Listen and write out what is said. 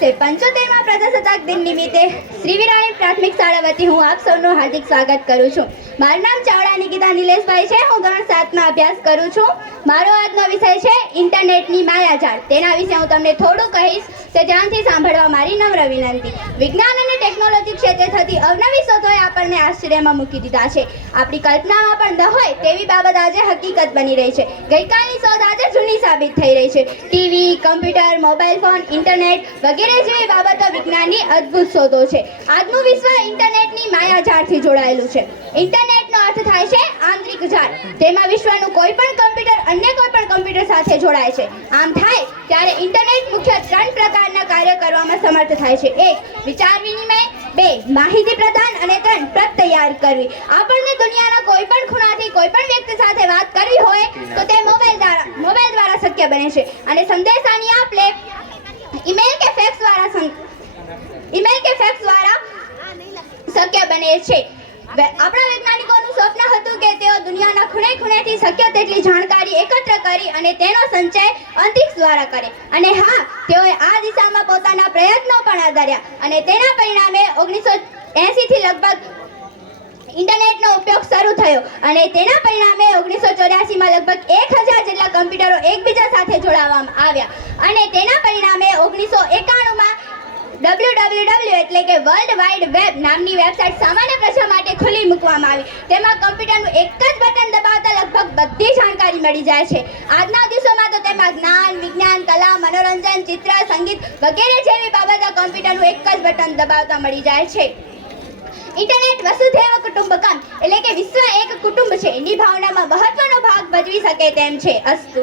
વર્ષે 75મા પ્રજાસત્તાક દિન નિમિત્તે શ્રી વિરાણી પ્રાથમિક શાળા વતી હું આપ સૌનું હાર્દિક સ્વાગત કરું છું. મારું નામ ચાવડા નિકિતા નિલેશભાઈ છે. હું ધોરણ 7માં અભ્યાસ કરું છું. મારો આજનો વિષય છે ઇન્ટરનેટની માયાજાળ. તેના વિશે હું તમને થોડું કહીશ, તે ધ્યાનથી સાંભળવા મારી નમ્ર વિનંતી. વિજ્ઞાન અને ટેકનોલોજી ક્ષેત્રે થતી અવનવી શોધોએ આપણને આશ્ચર્યમાં મૂકી દીધા છે. આપણી કલ્પનામાં પણ ન હોય તેવી બાબત આજે હકીકત બની રહી છે. ગઈકાલની શોધ આજે જૂની સાબિત થઈ રહી છે. TV, computer, mobile phone, internet વગેરે જેવી બાબતો વિજ્ઞાનની અદ્ભુત શોધો છે. આજનું વિશ્વ ઇન્ટરનેટની માયાજાળથી જોડાયેલું છે. ઇન્ટરનેટનો અર્થ થાય છે આંતરિક જાળ. તેમાં વિશ્વનું કોઈ પણ કમ્પ્યુટર અન્ય કોઈ પણ કમ્પ્યુટર સાથે જોડાય છે. આમ થાય ત્યારે ઇન્ટરનેટ મુખ્ય 3 પ્રકારના કાર્ય કરવામાં સમર્થ થાય છે. 1. વિચાર વિનિમય, 2. માહિતી પ્રદાન અને 3. પ્રત તૈયાર કરવી. આપણને દુનિયાના કોઈ પણ ખૂણાથી કોઈ પણ વ્યક્તિ સાથે વાત કરવી હોય તો તે મોબાઈલ દ્વારા શક્ય બને છે. અને સંદેશાની આપ-લે ઈમેલ કે ફેક્સ દ્વારા શક્ય બને છે. આપણા વૈજ્ઞાનિકોનું સ્વપ્ન હતું કે તેઓ દુનિયાના ખૂણે-ખૂણેથી શક્ય તેટલી જાણકારી એકત્ર કરી અને તેનો સંચય અંતરિક્ષ દ્વારા કરે. અને હા, તેઓએ આ દિશામાં પોતાના પ્રયત્નો પણ આદર્યા અને તેના પરિણામે 1980 થી લગભગ ઇન્ટરનેટનો ઉપયોગ શરૂ થયો અને તેના પરિણામે 1984માં લગભગ 1000 જેટલા કમ્પ્યુટરો એકબીજા સાથે જોડાવવામાં આવ્યા અને તેના પરિણામે 1991માં www એટલે કે વર્લ્ડ વાઇડ વેબ નામની વેબસાઇટ સામાન્ય પ્રજા માટે ખુલ્લી મૂકવામાં આવી. તેમાં કમ્પ્યુટરનું એક જ બટન દબાવતા લગભગ બધી જાણકારી મળી જાય છે. આજના દિવસોમાં તો તેમાં જ્ઞાન, વિજ્ઞાન, કલા, મનોરંજન, ચિત્ર, સંગીત વગેરે જેવી બાબતો કમ્પ્યુટરનું એક જ બટન દબાવતા મળી જાય છે. ઇન્ટરનેટ વસુધૈવ કુટુંબકમ એટલે કે વિશ્વ એક કુટુંબ છે એની ભાવનામાં મહત્વનો ભાગ ભજવી શકે તેમ છે. અસ્તુ.